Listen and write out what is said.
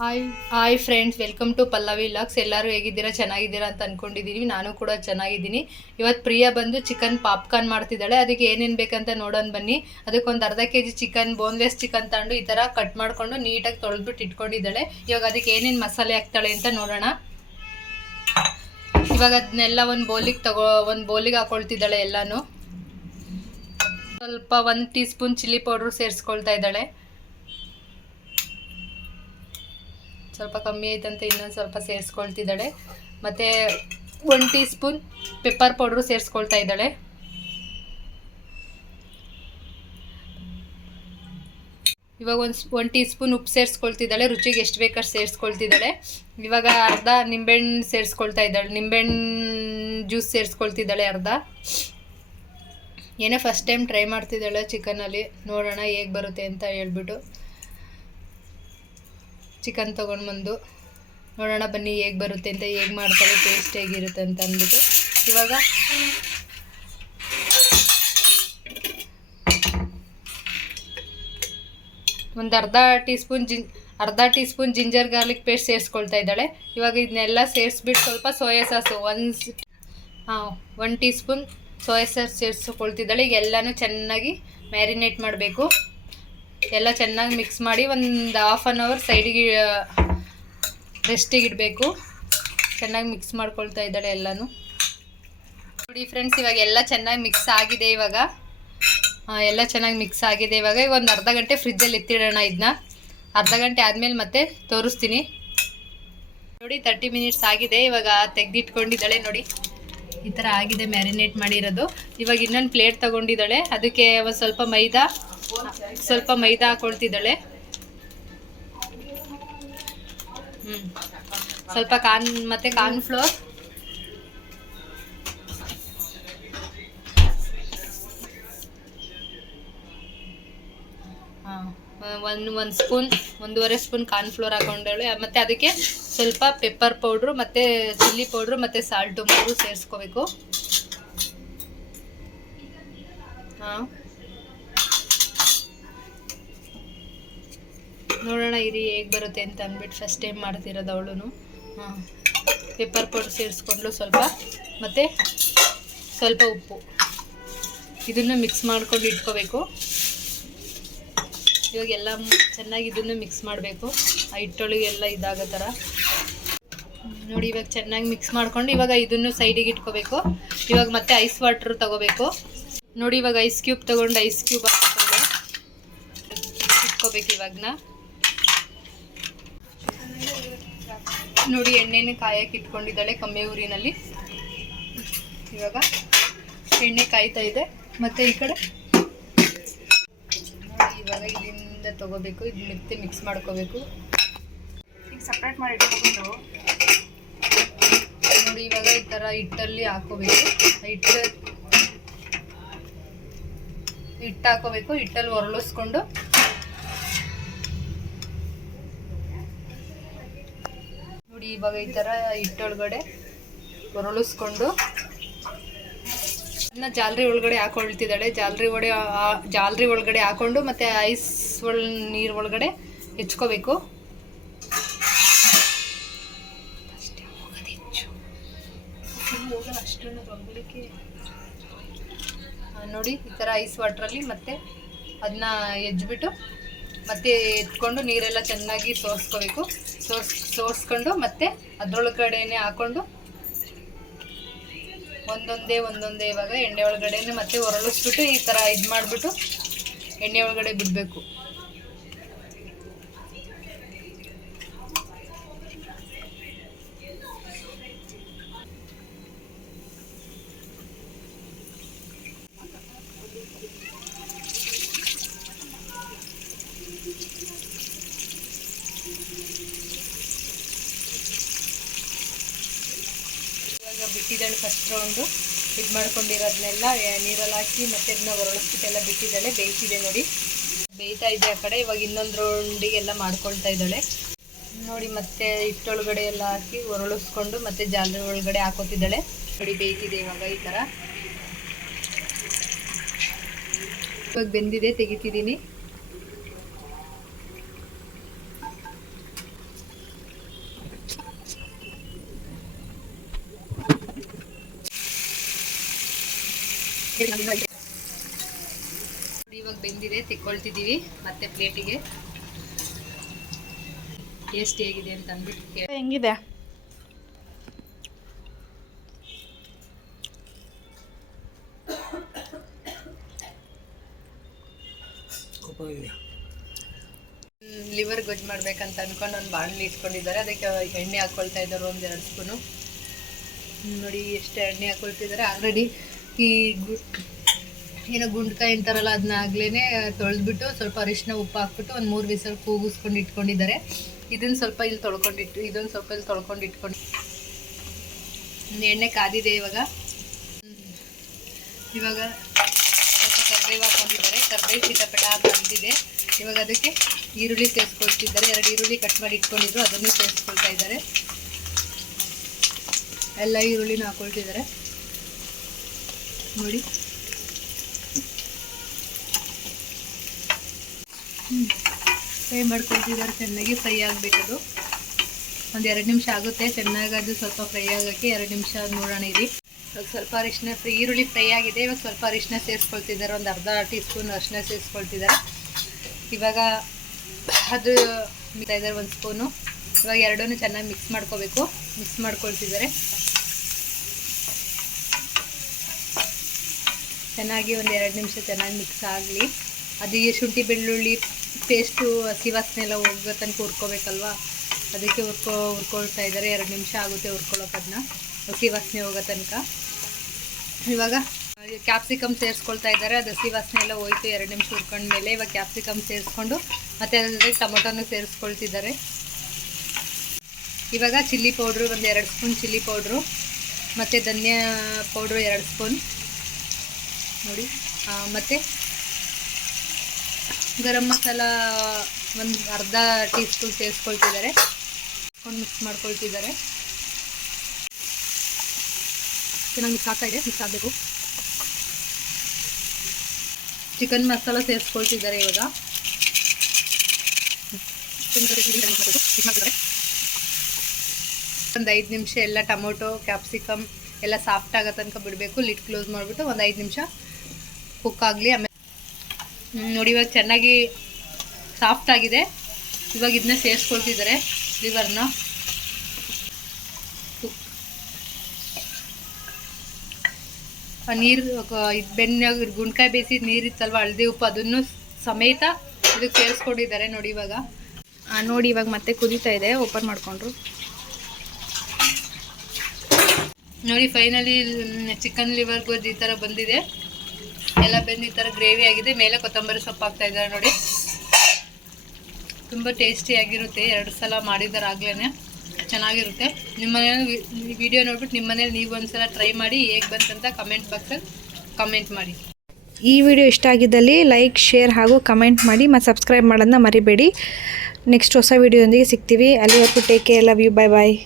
Hi friends, welcome to Pallavi logs. ಎಲ್ಲರೂ ಹೇಗಿದ್ದೀರಾ? ಚೆನ್ನಾಗಿದ್ದೀರಾ ಅಂತ ಅಂದ್ಕೊಂಡಿದ್ದೀನಿ. ನಾನು ಕೂಡ ಚೆನ್ನಾಗಿದ್ದೀನಿ. ಇವತ್ತು ಪ್ರಿಯಾ ಬಂದು ಚಿಕನ್ ಪಾಪ್ಕಾರ್ನ್ ಮಾಡ್ತಿದ್ದಾಳೆ. ಅದಕ್ಕೆ ಏನೇನು ಬೇಕಂತ ನೋಡೋಣ ಬನ್ನಿ. ಅದಕ್ಕೊಂದು ಅರ್ಧ ಕೆಜಿ ಚಿಕನ್, ಬೋನ್ಲೆಸ್ ಚಿಕನ್ ತಗೊಂಡು ಈ ಥರ ಕಟ್ ಮಾಡಿಕೊಂಡು ನೀಟಾಗಿ ತೊಳೆದ್ಬಿಟ್ಟು ಇಟ್ಕೊಂಡಿದ್ದಾಳೆ. ಇವಾಗ ಅದಕ್ಕೆ ಏನೇನು ಮಸಾಲೆ ಹಾಕ್ತಾಳೆ ಅಂತ ನೋಡೋಣ. ಇವಾಗ ಅದನ್ನೆಲ್ಲ ಒಂದು ಬೌಲಿಗೆ ಹಾಕೊಳ್ತಿದ್ದಾಳೆ ಎಲ್ಲನೂ. ಸ್ವಲ್ಪ 1 ಟೀ ಸ್ಪೂನ್ ಚಿಲ್ಲಿ ಪೌಡ್ರು ಸೇರಿಸ್ಕೊಳ್ತಾ ಇದ್ದಾಳೆ. ಸ್ವಲ್ಪ ಕಮ್ಮಿ ಆಯ್ತಂತ ಇನ್ನೊಂದು ಸ್ವಲ್ಪ ಸೇರಿಸ್ಕೊಳ್ತಿದ್ದಾಳೆ. ಮತ್ತು 1 ಟೀ ಸ್ಪೂನ್ ಪೆಪ್ಪರ್ ಪೌಡ್ರು ಸೇರಿಸ್ಕೊಳ್ತಾ ಇದ್ದಾಳೆ. ಇವಾಗ ಒಂದು ಟೀ ಸ್ಪೂನ್ ಉಪ್ಪು ಸೇರಿಸ್ಕೊಳ್ತಿದ್ದಾಳೆ. ರುಚಿಗೆ ಎಷ್ಟು ಬೇಕಷ್ಟು ಸೇರಿಸ್ಕೊಳ್ತಿದ್ದಾಳೆ. ಇವಾಗ ಅರ್ಧ ನಿಂಬೆಹಣ್ಣು ಸೇರಿಸ್ಕೊಳ್ತಾ ಇದ್ದಾಳೆ. ನಿಂಬೆಹಣ್ಣು ಜ್ಯೂಸ್ ಸೇರಿಸ್ಕೊಳ್ತಿದ್ದಾಳೆ ಅರ್ಧ. ಏನೋ ಫಸ್ಟ್ ಟೈಮ್ ಟ್ರೈ ಮಾಡ್ತಿದ್ದಾಳೆ ಚಿಕನಲ್ಲಿ. ನೋಡೋಣ ಹೇಗೆ ಬರುತ್ತೆ ಅಂತ ಹೇಳ್ಬಿಟ್ಟು ಚಿಕನ್ ತೊಗೊಂಡು ಬಂದು ನೋಡೋಣ ಬನ್ನಿ ಹೇಗೆ ಬರುತ್ತೆ ಅಂತ, ಹೇಗೆ ಮಾಡ್ತಾರೆ, ಟೇಸ್ಟ್ ಹೇಗಿರುತ್ತೆ ಅಂತ ಅಂದ್ಬಿಟ್ಟು. ಇವಾಗ ಒಂದು ಅರ್ಧ teaspoon ginger garlic paste ಸೇರಿಸ್ಕೊಳ್ತಾ ಇದ್ದಾಳೆ. ಇವಾಗ ಇದನ್ನೆಲ್ಲ ಸೇರಿಸ್ಬಿಟ್ಟು ಸ್ವಲ್ಪ soya sauce 1 teaspoon soya sauce ಸೇರಿಸ್ಕೊಳ್ತಿದ್ದಾಳೆ. ಈಗ ಎಲ್ಲನೂ ಚೆನ್ನಾಗಿ ಮ್ಯಾರಿನೇಟ್ ಮಾಡಬೇಕು. ಎಲ್ಲ ಚೆನ್ನಾಗಿ ಮಿಕ್ಸ್ ಮಾಡಿ ಒಂದು ½ ಅನ್ ಅವರ್ ಸೈಡಿಗೆ ರೆಸ್ಟಿಗೆ ಇಡಬೇಕು. ಚೆನ್ನಾಗಿ ಮಿಕ್ಸ್ ಮಾಡ್ಕೊಳ್ತಾ ಇದ್ದಾಳೆ ಎಲ್ಲನೂ. ನೋಡಿ ಫ್ರೆಂಡ್ಸ್, ಇವಾಗ ಎಲ್ಲ ಚೆನ್ನಾಗಿ ಮಿಕ್ಸ್ ಆಗಿದೆ. ಎಲ್ಲ ಚೆನ್ನಾಗಿ ಮಿಕ್ಸ್ ಆಗಿದೆ. ಇವಾಗ ಒಂದು ಅರ್ಧ ಗಂಟೆ ಫ್ರಿಜ್ಜಲ್ಲಿ ಎತ್ತಿಡೋಣ. ಇದನ್ನ ಅರ್ಧ ಗಂಟೆ ಆದಮೇಲೆ ಮತ್ತೆ ತೋರಿಸ್ತೀನಿ. ನೋಡಿ 30 ಮಿನಿಟ್ಸ್ ಆಗಿದೆ. ಇವಾಗ ತೆಗೆದಿಟ್ಕೊಂಡಿದ್ದಾಳೆ. ನೋಡಿ ಈ ಥರ ಆಗಿದೆ ಮ್ಯಾರಿನೇಟ್ ಮಾಡಿರೋದು. ಇವಾಗ ಇನ್ನೊಂದು ಪ್ಲೇಟ್ ತೊಗೊಂಡಿದ್ದಾಳೆ. ಅದಕ್ಕೆ ಒಂದು ಸ್ವಲ್ಪ ಮೈದಾ ಹಾಕೊಳ್ತಿದ್ದಾಳೆ. ಸ್ವಲ್ಪ ಕಾರ್ನ್ ಫ್ಲೋರ್, ಒಂದು ಸ್ಪೂನ್, 1.5 ಸ್ಪೂನ್ ಕಾರ್ನ್ ಫ್ಲೋರ್ ಹಾಕೊಂಡಾಳೆ. ಮತ್ತು ಅದಕ್ಕೆ ಸ್ವಲ್ಪ ಪೆಪ್ಪರ್ ಪೌಡ್ರು ಮತ್ತು ಚಿಲ್ಲಿ ಪೌಡ್ರು ಮತ್ತು ಸಾಲ್ಟು 3 ಸೇರಿಸ್ಕೋಬೇಕು. ನೋಡೋಣ ಇರಿ ಹೇಗೆ ಬರುತ್ತೆ ಅಂತ ಅಂದ್ಬಿಟ್ಟು ಫಸ್ಟ್ ಟೈಮ್ ಮಾಡ್ತಿರೋದು ಅವಳು. ಪೆಪ್ಪರ್ ಪೌಡರ್ ಸೇರಿಸ್ಕೊಂಡು ಸ್ವಲ್ಪ, ಮತ್ತು ಸ್ವಲ್ಪ ಉಪ್ಪು, ಇದನ್ನು ಮಿಕ್ಸ್ ಮಾಡ್ಕೊಂಡು ಇಟ್ಕೋಬೇಕು. ಇವಾಗ ಎಲ್ಲ ಚೆನ್ನಾಗಿ ಇದನ್ನು ಮಿಕ್ಸ್ ಮಾಡಬೇಕು. ಆ ಹಿಟ್ಟೊಳಗೆಲ್ಲ ಇದಾಗೋ ಥರ ನೋಡಿ. ಇವಾಗ ಚೆನ್ನಾಗಿ ಮಿಕ್ಸ್ ಮಾಡ್ಕೊಂಡು ಇವಾಗ ಇದನ್ನು ಸೈಡಿಗೆ ಇಟ್ಕೋಬೇಕು. ಇವಾಗ ಮತ್ತೆ ಐಸ್ ವಾಟ್ರ್ ತಗೋಬೇಕು. ನೋಡಿ ಇವಾಗ ಐಸ್ ಕ್ಯೂಬ್ ತೊಗೊಂಡು ಐಸ್ ಕ್ಯೂಬ್ ಹಾಕ್ಕೊಂಡು ಇಟ್ಕೋಬೇಕು. ಇವಾಗನ ನೋಡಿ ಎಣ್ಣೆನ ಕಾಯಕ್ಕೆ ಇಟ್ಕೊಂಡಿದ್ದಾಳೆ ಕಮ್ಮಿ ಊರಿನಲ್ಲಿ. ಇವಾಗ ಎಣ್ಣೆ ಕಾಯ್ತಾ ಇದೆ. ಮತ್ತು ಈ ಕಡೆ ನೋಡಿ ಇವಾಗ ಇಲ್ಲಿಂದ ತಗೋಬೇಕು. ಇದು ಮತ್ತೆ ಮಿಕ್ಸ್ ಮಾಡ್ಕೋಬೇಕು. ಈಗ ಸಪ್ರೇಟ್ ಮಾಡಿ ಇಟ್ಕೊಂಡು ನೋಡಿ ಇವಾಗ ಈ ಥರ ಹಿಟ್ಟಲ್ಲಿ ಹಾಕೋಬೇಕು. ಹಿಟ್ಟು ಹಾಕೋಬೇಕು. ಹಿಟ್ಟಲ್ಲಿ ಒರಳಿಸ್ಕೊಂಡು ನೋಡಿ ಇವಾಗ ಈ ಥರ ಹಿಟ್ಟೊಳಗಡೆ ಒರಳಿಸ್ಕೊಂಡು ಅದನ್ನ ಜಾಲರಿ ಒಳಗಡೆ ಹಾಕೊಳ್ತಿದ್ದಾಳೆ. ಜಾಲರಿ ಒಳಗಡೆ ಹಾಕೊಂಡು ಮತ್ತು ಐಸ್ ನೀರು ಒಳಗಡೆ ಹೆಚ್ಕೋಬೇಕು. ನೋಡಿ ಈ ಥರ ಐಸ್ ವಾಟ್ರಲ್ಲಿ ಮತ್ತೆ ಅದನ್ನ ಹೆಜ್ಬಿಟ್ಟು ಮತ್ತೆ ಎತ್ಕೊಂಡು ನೀರೆಲ್ಲ ಚೆನ್ನಾಗಿ ಸೋಸ್ಕೋಬೇಕು. ಸೋಸ್ಕೊಂಡು ಮತ್ತೆ ಅದರೊಳಗಡೆನೆ ಹಾಕೊಂಡು ಒಂದೊಂದೇ ಇವಾಗ ಎಣ್ಣೆ ಒಳಗಡೆನೆ ಮತ್ತೆ ಒರಳಿಸ್ಬಿಟ್ಟು ಈ ಥರ ಇದು ಮಾಡಿಬಿಟ್ಟು ಎಣ್ಣೆ ಒಳಗಡೆ ಬಿಡಬೇಕು. ಬಿಟ್ಟಿದ್ದಾಳೆ ಫಸ್ಟ್ ರೌಂಡು. ಇದು ಮಾಡ್ಕೊಂಡಿರೋದನ್ನೆಲ್ಲ ನೀರಲ್ಲಿ ಹಾಕಿ ಮತ್ತೆ ಇದನ್ನ ಒರಳಿಸ್ಬಿಟ್ಟೆಲ್ಲ ಬಿಟ್ಟಿದ್ದಾಳೆ. ಬೇಯ್ತಿದೆ ನೋಡಿ, ಬೇಯ್ತಾ ಇದೆ ಆ ಕಡೆ. ಇವಾಗ ಇನ್ನೊಂದು ರೌಂಡಿಗೆಲ್ಲ ಮಾಡ್ಕೊಳ್ತಾ ಇದ್ದಾಳೆ ನೋಡಿ. ಮತ್ತೆ ಹಿಟ್ಟೊಳಗಡೆ ಎಲ್ಲ ಹಾಕಿ ಒರಳಿಸ್ಕೊಂಡು ಮತ್ತೆ ಜಾಲರಿ ಒಳಗಡೆ ಹಾಕೋತಿದ್ದಾಳೆ ನೋಡಿ. ಬೇಯ್ತಿದೆ ಇವಾಗ ಈ ಥರ. ಇವಾಗ ಬೆಂದಿದೆ, ತೆಗಿತಿದ್ದೀನಿ. ಇವಾಗ ಬೆಂದಿದೆ, ತಿಕ್ಕೊಳ್ತಿದ್ದೀವಿ ಮತ್ತೆ ಪ್ಲೇಟಿಗೆ. ಟೇಸ್ಟ್ ಹೇಗಿದೆ ಅಂತ ಅಂದ್ಬಿಟ್ಟು ಹೆಂಗಿದೆ? ಲಿವರ್ ಗೊಜ್ಜು ಮಾಡ್ಬೇಕಂತ ಅನ್ಕೊಂಡು ಒಂದು ಬಾಣಲಿ ಇಟ್ಕೊಂಡಿದ್ದಾರೆ, ಅದಕ್ಕೆ ಎಣ್ಣೆ ಹಾಕ್ಕೊಳ್ತಾ ಇದ್ದಾರೆ 1-2 ಸ್ಪೂನು. ನೋಡಿ ಎಷ್ಟು ಎಣ್ಣೆ ಹಾಕ್ಕೊಳ್ತಿದ್ದಾರೆ. ಆಲ್ರೆಡಿ ಈ ಏನೋ ಗುಂಡ್ಕಾಯಿ ಅಂತಾರಲ್ಲ, ಅದನ್ನ ಆಗ್ಲೇ ತೊಳೆದ್ಬಿಟ್ಟು ಸ್ವಲ್ಪ ಅರಿಶಿನ ಉಪ್ಪು ಹಾಕ್ಬಿಟ್ಟು ಒಂದು 3 ವಿಸಲ್ ಕೂಗಿಸ್ಕೊಂಡು ಇಟ್ಕೊಂಡಿದ್ದಾರೆ. ಇದನ್ನು ಸ್ವಲ್ಪ ಇಲ್ಲಿ ತೊಳ್ಕೊಂಡಿಟ್ಟು ಇದೊಂದು ಸ್ವಲ್ಪ ಇಲ್ಲಿ ತೊಳ್ಕೊಂಡು ಇಟ್ಕೊಂಡು ಎಣ್ಣೆ ಕಾದಿದೆ. ಇವಾಗ ಸ್ವಲ್ಪ ಕರ್ಬೇವು ಹಾಕೊಂಡಿದ್ದಾರೆ. ಕರ್ಬೇವು ಚಿಟಪಟ ಬಂದಿದೆ. ಇವಾಗ ಅದಕ್ಕೆ ಈರುಳ್ಳಿ ಸೇರಿಸ್ಕೊಳ್ತಿದ್ದಾರೆ. 2 ಈರುಳ್ಳಿ ಕಟ್ ಮಾಡಿ ಇಟ್ಕೊಂಡಿದ್ರು, ಅದನ್ನು ಸೇರಿಸ್ಕೊಳ್ತಾ ಇದ್ದಾರೆ. ಎಲ್ಲ ಈರುಳ್ಳಿನ ಹಾಕೊಳ್ತಿದ್ದಾರೆ ನೋಡಿ. ಫ್ರೈ ಮಾಡ್ಕೊಳ್ತಿದ್ದಾರೆ. ಚೆನ್ನಾಗಿ ಫ್ರೈ ಆಗಬೇಕದು. ಒಂದು 2 ನಿಮಿಷ ಆಗುತ್ತೆ ಚೆನ್ನಾಗಿ. ಅದು ಸ್ವಲ್ಪ ಫ್ರೈ ಆಗೋಕ್ಕೆ 2 ನಿಮಿಷ ನೋಡೋಣ ಇರಿ. ಇವಾಗ ಸ್ವಲ್ಪ ಅರಿಶಿನ ಈರುಳ್ಳಿ ಫ್ರೈ ಆಗಿದೆ. ಇವಾಗ ಸ್ವಲ್ಪ ಅರಿಶಿನ ಸೇರಿಸ್ಕೊಳ್ತಿದ್ದಾರೆ. ಒಂದು ಅರ್ಧ ಟೀ ಸ್ಪೂನ್ ಅರಿಶಿನ ಸೇರಿಸ್ಕೊಳ್ತಿದ್ದಾರೆ. ಇವಾಗ ಅದು ಇದ್ದಾರೆ 1 ಸ್ಪೂನು. ಇವಾಗ ಎರಡನ್ನೂ ಚೆನ್ನಾಗಿ ಮಿಕ್ಸ್ ಮಾಡ್ಕೋಬೇಕು. ಮಿಕ್ಸ್ ಮಾಡ್ಕೊಳ್ತಿದ್ದಾರೆ ಚೆನ್ನಾಗಿ. ಒಂದು 2 ನಿಮಿಷ ಚೆನ್ನಾಗಿ ಮಿಕ್ಸ್ ಆಗಲಿ. ಅದು ಶುಂಠಿ ಬೆಳ್ಳುಳ್ಳಿ ಪೇಸ್ಟು ಹಸಿ ವಾಸನೆ ಎಲ್ಲ ಹೋಗೋ ತನಕ ಹುರ್ಕೋಬೇಕಲ್ವ, ಅದಕ್ಕೆ ಹುರ್ಕೊಳ್ತಾ ಇದ್ದಾರೆ. 2 ನಿಮಿಷ ಆಗುತ್ತೆ ಹುರ್ಕೊಳ್ಳೋಕೆ, ಅದನ್ನ ಹಸಿ ವಾಸನೆ ಹೋಗೋ ತನಕ. ಇವಾಗ ಕ್ಯಾಪ್ಸಿಕಮ್ ಸೇರಿಸ್ಕೊಳ್ತಾ ಇದ್ದಾರೆ. ಅದು ಹಸಿ ವಾಸನೆ ಎಲ್ಲ ಹೋಯ್ತು 2 ನಿಮಿಷ ಹುರ್ಕೊಂಡ್ಮೇಲೆ. ಇವಾಗ ಕ್ಯಾಪ್ಸಿಕಮ್ ಸೇರಿಸ್ಕೊಂಡು ಮತ್ತೆ ಅದರಲ್ಲಿ ಟೊಮೊಟೊನು ಸೇರಿಸ್ಕೊಳ್ತಿದ್ದಾರೆ. ಇವಾಗ ಚಿಲ್ಲಿ ಪೌಡ್ರು ಒಂದು 2 ಸ್ಪೂನ್ ಚಿಲ್ಲಿ ಪೌಡ್ರು ಮತ್ತು ಧನಿಯಾ ಪೌಡ್ರು 2 ಸ್ಪೂನ್ ನೋಡಿ. ಮತ್ತು ಗರಂ ಮಸಾಲ ಒಂದು ಅರ್ಧ ಟೀ ಸ್ಪೂನ್ ಸೇರಿಸ್ಕೊಳ್ತಿದ್ದಾರೆ. ಮಿಕ್ಸ್ ಮಾಡ್ಕೊಳ್ತಿದ್ದಾರೆ. ಚೆನ್ನಾಗಿ ಮಿಕ್ಸ್ ಆಗ್ತಾ ಇದೆ. ಮಿಕ್ಸ್ ಆಗಬೇಕು. ಚಿಕನ್ ಮಸಾಲ ಸೇರಿಸ್ಕೊಳ್ತಿದ್ದಾರೆ. ಇವಾಗ ಒಂದು 5 ನಿಮಿಷ ಎಲ್ಲ ಟೊಮೊಟೊ ಕ್ಯಾಪ್ಸಿಕಮ್ ಎಲ್ಲ ಸಾಫ್ಟ್ ಆಗೋ ತನಕ ಬಿಡಬೇಕು. ಲಿಡ್ ಕ್ಲೋಸ್ ಮಾಡಿಬಿಟ್ಟು ಒಂದು 5 ನಿಮಿಷ ಕುಕ್ ಆಗಲಿ. ಆಮೇಲೆ ನೋಡಿ ಇವಾಗ ಚೆನ್ನಾಗಿ ಸಾಫ್ಟ್ ಆಗಿದೆ. ಇವಾಗ ಇದನ್ನ ಸೇರಿಸ್ಕೊಳ್ತಿದ್ದಾರೆ ಲಿವರ್ನ. ನೀರು ಗುಂಡ್ಕಾಯಿ ಬೇಯಿಸಿದ ನೀರಿತ್ತಲ್ವ, ಹಳದಿ ಉಪ್ಪು ಅದನ್ನು ಸಮೇತ ಇದಕ್ಕೆ ಸೇರಿಸ್ಕೊಂಡಿದ್ದಾರೆ ನೋಡಿ. ಇವಾಗ ಮತ್ತೆ ಕುದೀತಾ ಇದೆ. ಓಪನ್ ಮಾಡಿಕೊಂಡ್ರು ನೋಡಿ. ಫೈನಲಿ ಚಿಕನ್ ಲಿವರ್ ಗೊಜ್ಜು ಈ ಥರ ಬಂದಿದೆ. ಎಲ್ಲ ಬೆಂದು ಈ ಥರ ಗ್ರೇವಿ ಆಗಿದೆ. ಮೇಲೆ ಕೊತ್ತಂಬರಿ ಸೊಪ್ಪು ಹಾಕ್ತಾ ಇದ್ದಾರೆ ನೋಡಿ. ತುಂಬ ಟೇಸ್ಟಿಯಾಗಿರುತ್ತೆ. 2 ಸಲ ಮಾಡಿದ್ದಾರೆ ಆಗ್ಲೇ, ಚೆನ್ನಾಗಿರುತ್ತೆ. ನಿಮ್ಮ ಮನೇಲಿ ವಿಡಿಯೋ ನೋಡ್ಬಿಟ್ಟು ನಿಮ್ಮ ಮನೇಲಿ ನೀವು ಒಂದ್ಸಲ ಟ್ರೈ ಮಾಡಿ ಹೇಗೆ ಬಂತಂತ ಕಮೆಂಟ್ ಬಾಕ್ಸಲ್ಲಿ ಕಮೆಂಟ್ ಮಾಡಿ. ಈ ವಿಡಿಯೋ ಇಷ್ಟ ಆಗಿದ್ದಲ್ಲಿ ಲೈಕ್, ಶೇರ್ ಹಾಗೂ ಕಮೆಂಟ್ ಮಾಡಿ ಮತ್ತು ಸಬ್ಸ್ಕ್ರೈಬ್ ಮಾಡೋದನ್ನ ಮರಿಬೇಡಿ. ನೆಕ್ಸ್ಟ್ ಹೊಸ ವಿಡಿಯೋದೊಂದಿಗೆ ಸಿಗ್ತೀವಿ. ಅಲ್ಲಿವರೆಗೂ take care. Love you. Bye bye.